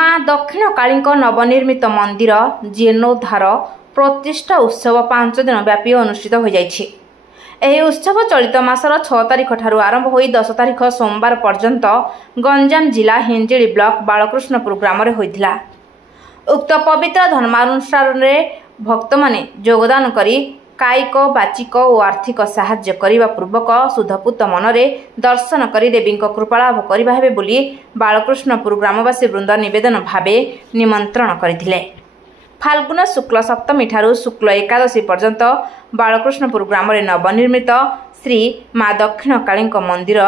माँ दक्षिण काली नवनिर्मित मंदिर जीर्णोद्धार प्रतिष्ठा उत्सव 5 दिन व्यापी अनुष्ठित हो जाइछि। एही उत्सव चलित मासर 6 तारिख ठारू आरंभ होई 10 तारिख सोमवार पर्यंत गंजाम जिला हिंजिली ब्लॉक बालकृष्णपुर ग्राम रे होइथिला। उक्त पवित्र धर्मानुष्ठान रे भक्त माने योगदान करी कायिक बाचिक और आर्थिक साहाय्य करने पूर्वक शुद्धपूत मनरे दर्शन करी देवी कृपालाभ करवा हेबे बोली बालकृष्णपुर ग्रामवासी वृंद निवेदन भावे निमंत्रण करथिले। फाल्गुन शुक्ल सप्तमी ठारू शुक्ल एकादशी पर्यंत बालकृष्णपुर ग्राम रे नवनिर्मित श्री माँ दक्षिण काली मंदिर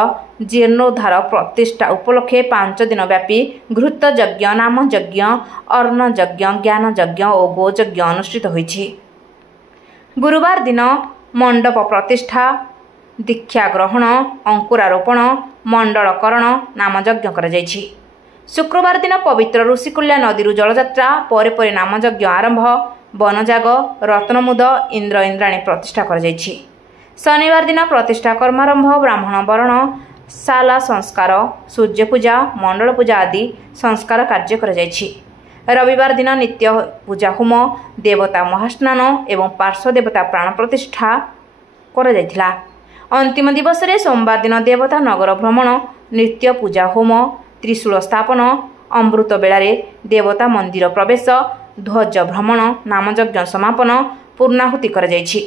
जीर्णोद्धार प्रतिष्ठा उपलक्षे 5 दिन व्यापी घृत यज्ञ, नाम यज्ञ, अर्ण यज्ञ, ज्ञान यज्ञ और गो यज्ञ अनुष्ठित होइछि। गुरुवार दिन मंडप प्रतिष्ठा, दीक्षा ग्रहण, अंकुरारोपण, मंडलकरण, नामयज्ञ कर जाइछि। शुक्रवार दिन पवित्र ऋषिकुल्या नदी जलयात्रा परे नामयज्ञ आरंभ, वनजाग, रत्नमुद, इंद्र इंद्राणी प्रतिष्ठा कर जाइछि। शनिवार दिन प्रतिष्ठा कर्मारंभ, ब्राह्मण वरण, शाला संस्कार, सूर्य पूजा, मंडल पूजा आदि संस्कार कार्य कर जाइछि। रविवार दिन नित्य पूजा होम, देवता महास्नान एवं पार्श्व देवता प्राण प्रतिष्ठा कर जाइथिला। अंतिम दिवस रे सोमवार दिन देवता नगर भ्रमण, नित्य पूजा होम, त्रिशूल स्थापन, अमृत बेलारे देवता मंदिर प्रवेश, ध्वज भ्रमण, नामयज्ञ समापन, पूर्णाहुति कर जाइछि।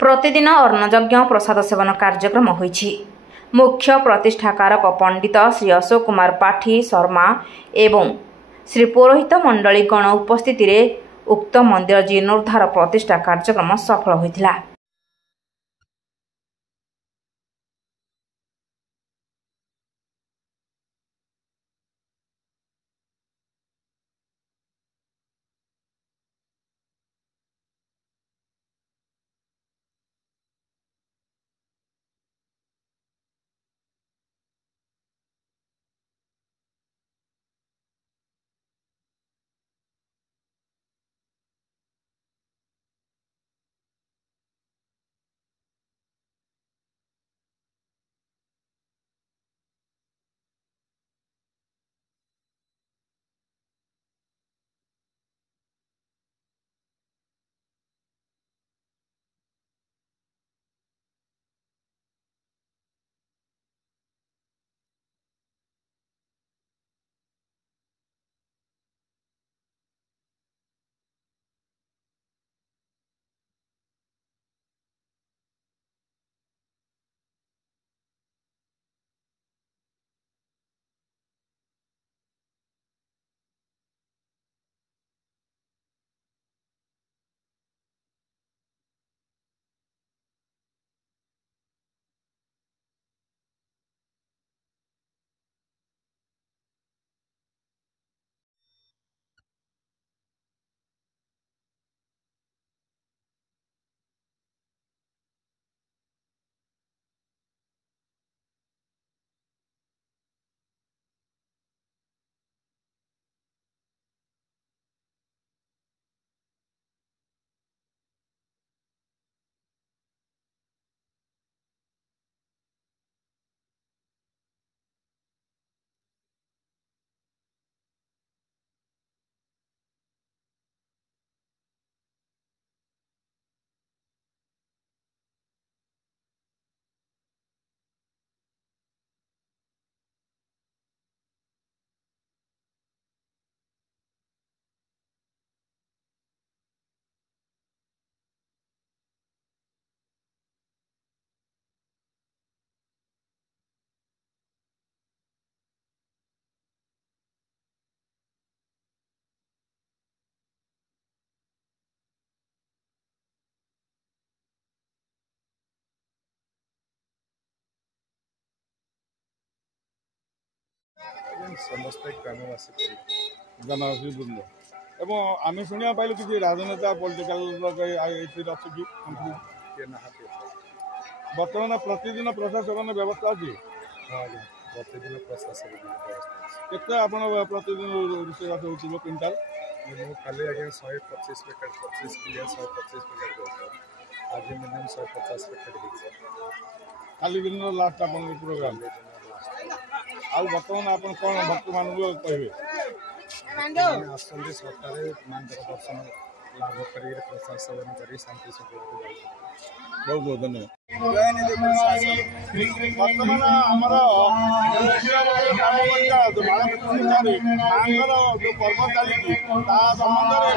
प्रतिदिन अर्णयज्ञ प्रसाद सेवन कार्यक्रम होइछि। मुख्य प्रतिष्ठाकारक पंडित श्री अशोक कुमार पाठी शर्मा एवं श्री पुरोहित मंडली गण उपस्थिति रे उक्त मंदिर जीर्णोद्धार प्रतिष्ठा कार्यक्रम सफल होइथिला। समस्त ग्रामवासी वृंद एवं आम शुणा पाइलु कि राजनेता पॉलिटिकल बर्तमान प्रतिदिन प्रशासन व्यवस्था अच्छी प्रतिदिन प्रशासन केते आप प्रतिदिन रोषेबास हो क्विंटाल खाली आगे 125 पैकेट 25 किलो 125 पैकेट दरकार आज मिनिमम 150 पैकेट खाली दिन लास्ट आप प्रोग्राम ଆଉ ବର୍ତ୍ତମାନ ଆପଣ କ'ଣ ଭକ୍ତମାନଙ୍କୁ କହିବେ? ଆସୁଛନ୍ତି ସକାଳେ ମାଙ୍କର ଦର୍ଶନ ଲାଭ କରିକି ପ୍ରସାଦ ସେବନ କରି ଶାନ୍ତି ଶୃଙ୍ଖଳାକୁ ଯାଉଛନ୍ତି। ବହୁତ ବହୁତ ଧନ୍ୟବାଦ। ବର୍ତ୍ତମାନ ଆମର ମାଙ୍କର ଯେଉଁ ପର୍ବ ଚାଲିଛି ତା ସମ୍ବନ୍ଧରେ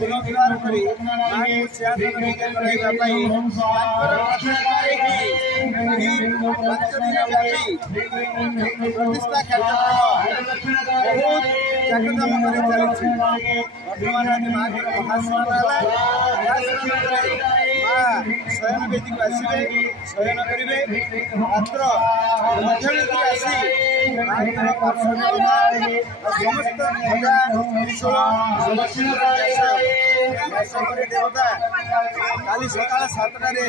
ପୁନରୁଦ୍ଧାର କରି ମାଙ୍କୁ ସିଂହାସନ କରାଇବା ପାଇଁ ଏହି 5 ଦିନ ବ୍ୟାପୀ ପ୍ରତିଷ୍ଠା କାର୍ଯ୍ୟକ୍ରମ ବହୁତ ଜାକଜମକରେ ଚାଲିଛି। ବର୍ତ୍ତମାନ ଆଜି ମାଙ୍କର ମହାସ୍ନାନ ହେଲା। ମହାସ୍ନାନରେ ମା ଶୟନ ବେଦୀକୁ ଆସିବେ, ଶୟନ କରିବେ। ମାତ୍ର ମଧ୍ୟବିନ୍ଦୁ ଆସି ମାଙ୍କର ପାର୍ଶ୍ୱଦେବତା ସମସ୍ତ ଭଜା ତ୍ରିଶୂଳ ସମସ୍ତ ଦେବତା କାଲି ସକାଳ 7ଟାରେ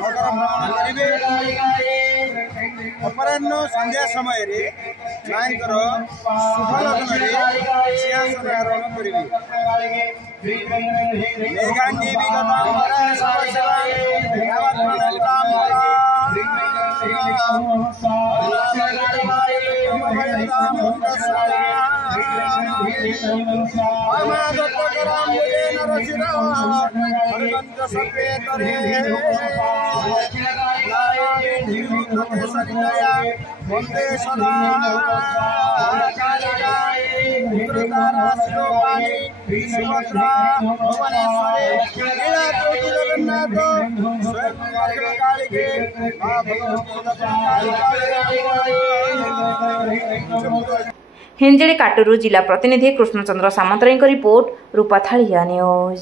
ନଗର ଭ୍ରମଣ କରିବେ। ଅପରାହ୍ନ ସନ୍ଧ୍ୟା ସମୟରେ ମାଙ୍କର ଶୁଭ ଲଗ୍ନରେ ସିଂହାସନ ଆରୋହଣ କରିବେ। ମେଘାଙ୍ଗୀ ବିଗତାମ୍ବରା ସବଶିବା বন্দে সদা কালিকা পুত্রতারা শিরোপাণি সুভদ্রা ভুবনেশ্বরে লীলা কৌটি জগন্নাথ স্বয়ং কালিকে মা ভগবতী हिंजिली काटुरु जिला प्रतिनिधि कृष्णचंद्र सामंतराय रिपोर्ट रूपाथालिया न्यूज।